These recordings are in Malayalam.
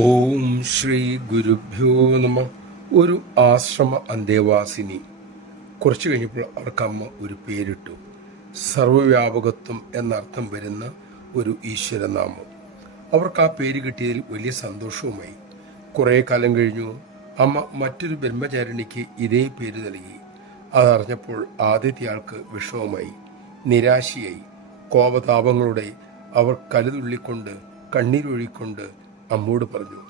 ഓം ശ്രീ ഗുരുഭ്യോ നമ. ഒരു ആശ്രമ അന്തേവാസിനി. കുറച്ചു കഴിഞ്ഞപ്പോൾ അവർക്ക് അമ്മ ഒരു പേരിട്ടു. സർവവ്യാപകത്വം എന്നർത്ഥം വരുന്ന ഒരു ഈശ്വരനാമം. അവർക്ക് ആ പേര് കിട്ടിയതിൽ വലിയ സന്തോഷവുമായി. കുറേ കാലം കഴിഞ്ഞു അമ്മ മറ്റൊരു ബ്രഹ്മചാരിണിക്ക് ഇതേ പേര് നൽകി. അതറിഞ്ഞപ്പോൾ ആദ്യത്തെ ആൾക്ക് വിഷമമായി, നിരാശയായി. കോപതാപങ്ങളുടെ അവർ കലുതുള്ളിക്കൊണ്ട് കണ്ണീരൊഴിക്കൊണ്ട് അമ്മോട് പറഞ്ഞു.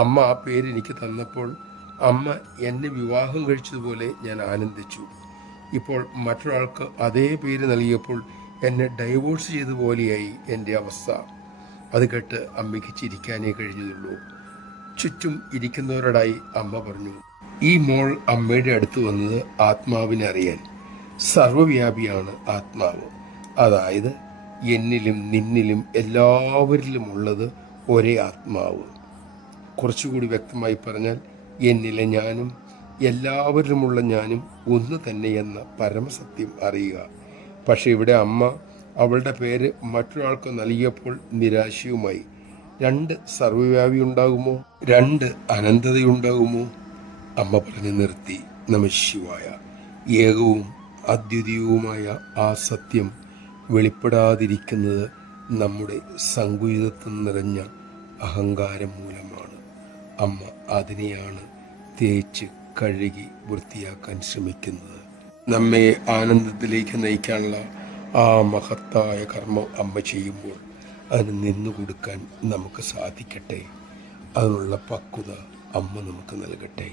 അമ്മ ആ പേര് എനിക്ക് തന്നപ്പോൾ അമ്മ എന്നെ വിവാഹം കഴിച്ചതുപോലെ ഞാൻ ആനന്ദിച്ചു. ഇപ്പോൾ മറ്റൊരാൾക്ക് അതേ പേര് നൽകിയപ്പോൾ എന്നെ ഡൈവോഴ്സ് ചെയ്തതുപോലെയായി എൻ്റെ അവസ്ഥ. അത് കേട്ട് അമ്മയ്ക്ക് ചിരിക്കാനേ കഴിഞ്ഞതുള്ളൂ. ചുറ്റും ഇരിക്കുന്നവരോടായി അമ്മ പറഞ്ഞു, ഈ മോൾ അമ്മയുടെ അടുത്ത് വന്നത് ആത്മാവിനെ അറിയാൻ. സർവവ്യാപിയാണ് ആത്മാവ്. അതായത് എന്നിലും നിന്നിലും എല്ലാവരിലും ഉള്ളത് ഒരേ ആത്മാവ്. കുറച്ചുകൂടി വ്യക്തമായി പറഞ്ഞാൽ എന്നിലെ ഞാനും എല്ലാവരിലുമുള്ള ഞാനും ഒന്ന് തന്നെയെന്ന പരമസത്യം അറിയുക. പക്ഷെ ഇവിടെ അമ്മ അവളുടെ പേര് മറ്റൊരാൾക്ക് നൽകിയപ്പോൾ നിരാശയുമായി. രണ്ട് സർവ്വവ്യാപി ഉണ്ടാകുമോ? രണ്ട് അനന്തതയുണ്ടാകുമോ? അമ്മ പറഞ്ഞു നിർത്തി. നമഃശിവായ. ഏകവും അദ്വിതീയവുമായ ആ സത്യം വെളിപ്പെടാതിരിക്കുന്നത് നമ്മുടെ സങ്കുചിതത്വം നിറഞ്ഞ അഹങ്കാരം മൂലമാണ്. അമ്മ അതിനെയാണ് തേച്ച് കഴുകി വൃത്തിയാക്കാൻ ശ്രമിക്കുന്നത്. നമ്മെ ആനന്ദത്തിലേക്ക് നയിക്കാനുള്ള ആ മഹത്തായ കർമ്മം അമ്മ ചെയ്യുമ്പോൾ അതിന് നിന്നു കൊടുക്കാൻ നമുക്ക് സാധിക്കട്ടെ. അതിനുള്ള പക്വത അമ്മ നമുക്ക് നൽകട്ടെ.